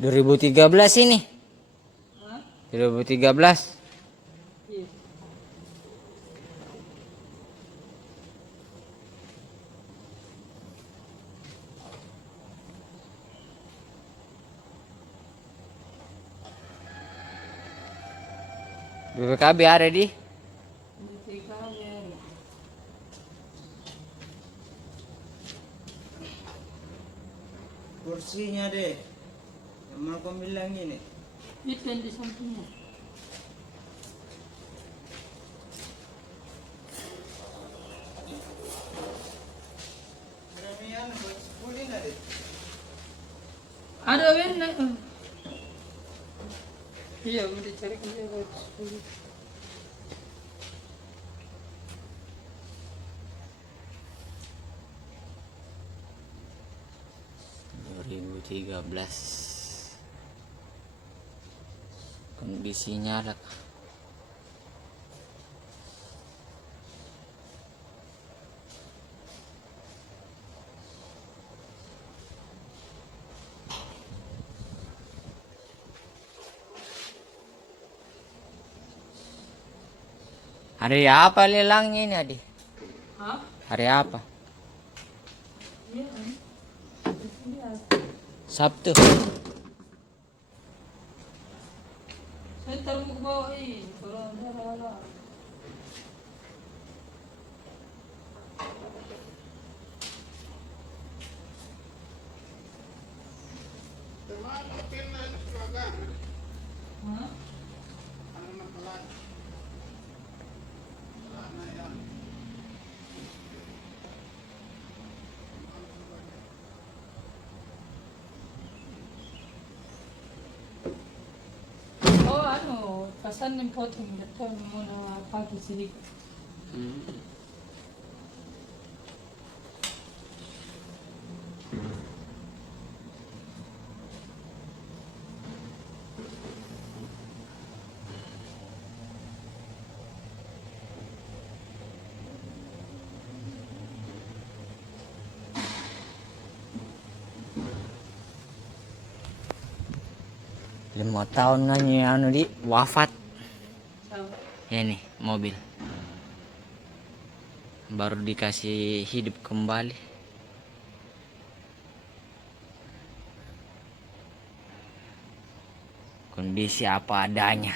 2013 ini. Hah? 2013. Iya. BPKB ada di. BPKB. Kursinya deh, yang mau kau bilang ini. Itu yang di sampingnya. Remian buat sepuluh deh. Ada benar. Iya, mau dicari dia buat 10. Kondisinya ada. Hari apa lelangnya ini, Adi? Hah? Hari apa? Iya. Sabtu. Saya taruh ke bawah ini. Kalau ada. Hah? Oh, pesan yang potong itu mau pakai sedikit. Lima tahun nganyi anu di wafat. Sama. Ya nih mobil. Baru dikasih hidup kembali. Kondisi apa adanya.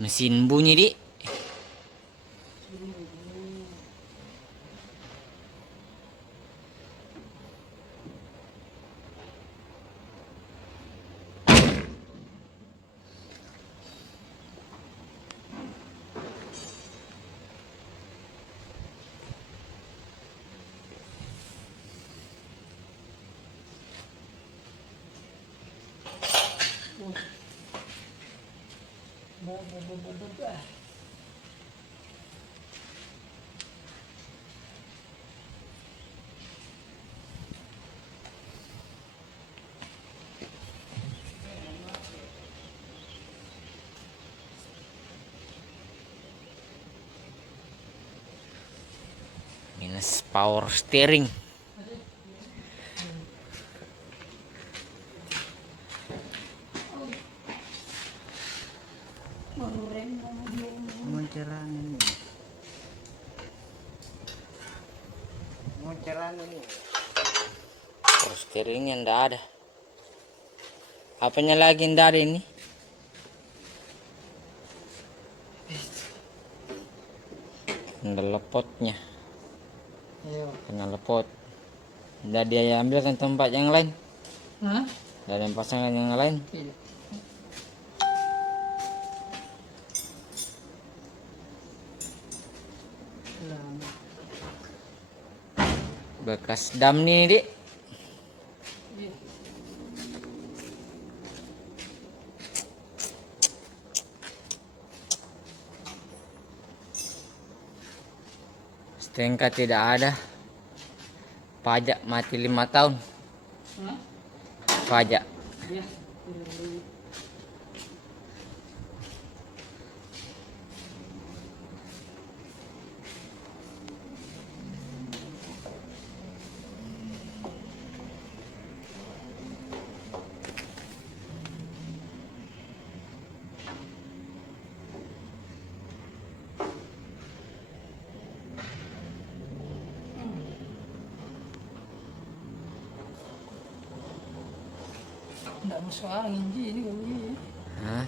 Mesin bunyi di. Bah. Minus power steering. Monceran ini. Monceran ini. Power steeringnya ndak ada. Apanya lagi ndak ada ini? Kena lepotnya. Ayo. Kena lepot. Ndak dia ambil kan tempat yang lain. Hah? Ndak ada yang pasangan yang lain. Tidak. Bekas dam nih, Dik. Iya. STNK tidak ada. Pajak mati 5 tahun. Hah? Pajak. Iya. Nggak masuk angin gini kali. Hah?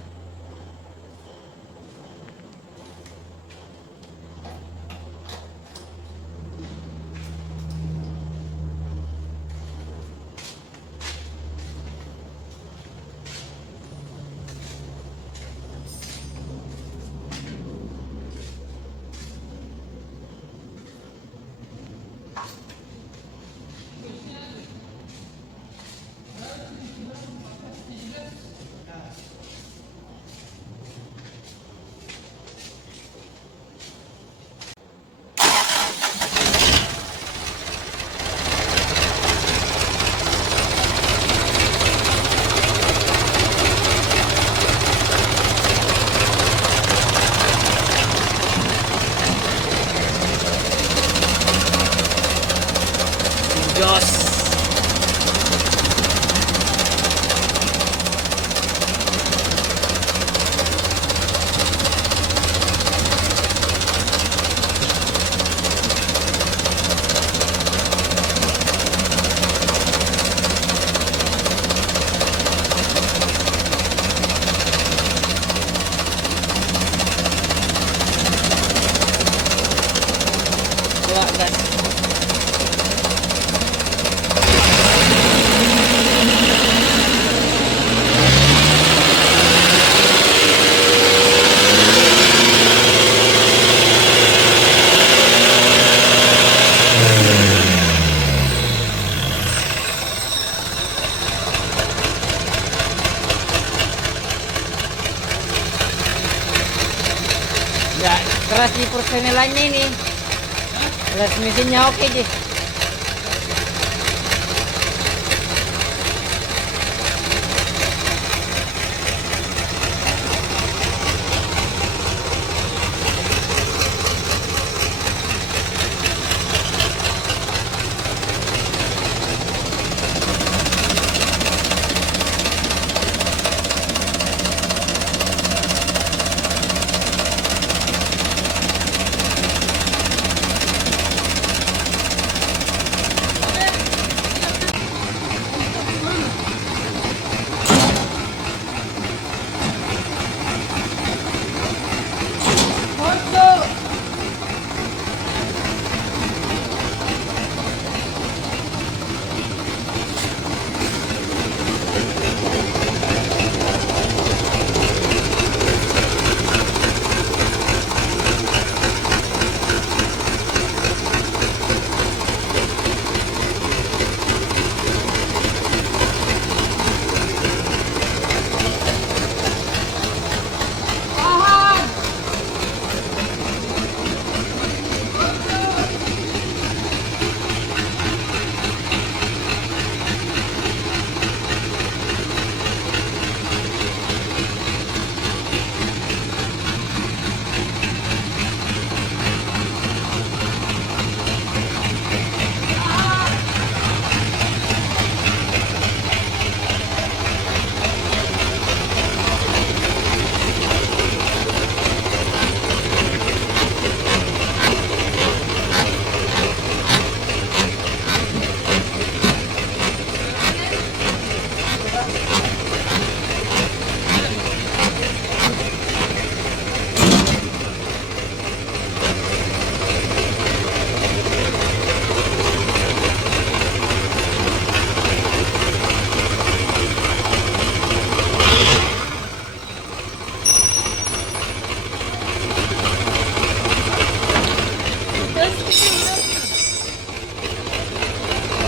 Jos. Coba gas. Nggak keras di personelannya ini. Keras mesinnya oke deh.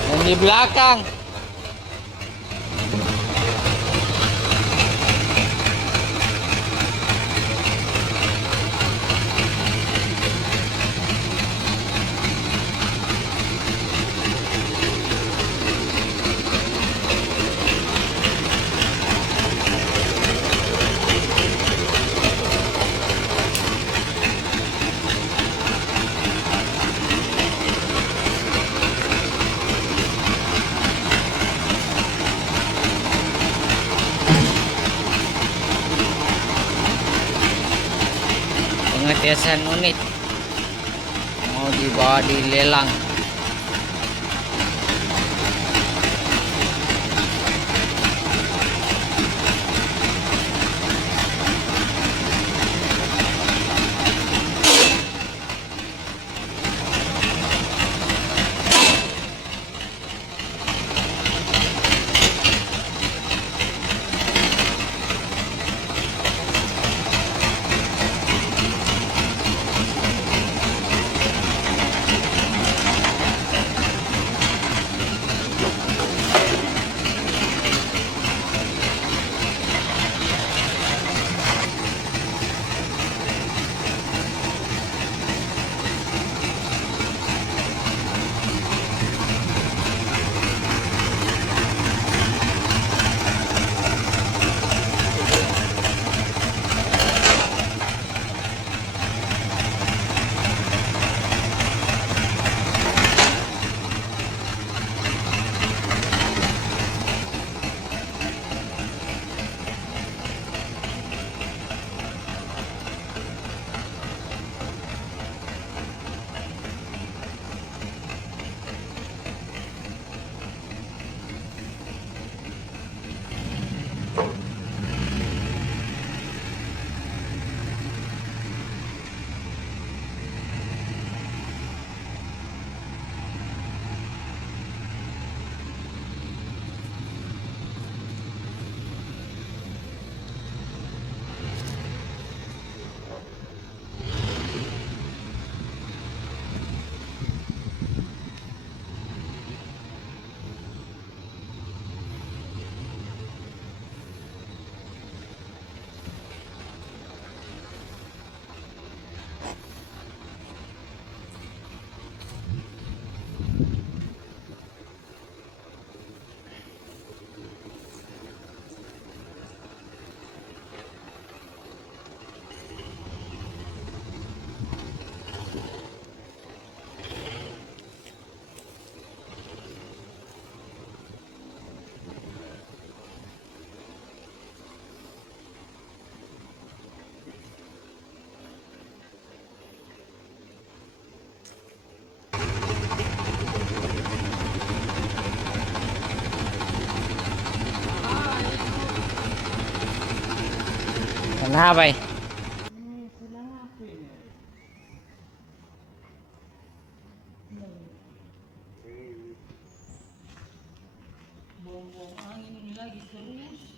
Yang di belakang. Pengetesan unit mau dibawa dilelang. Nah, bay. Buang-buang angin ini lagi terus.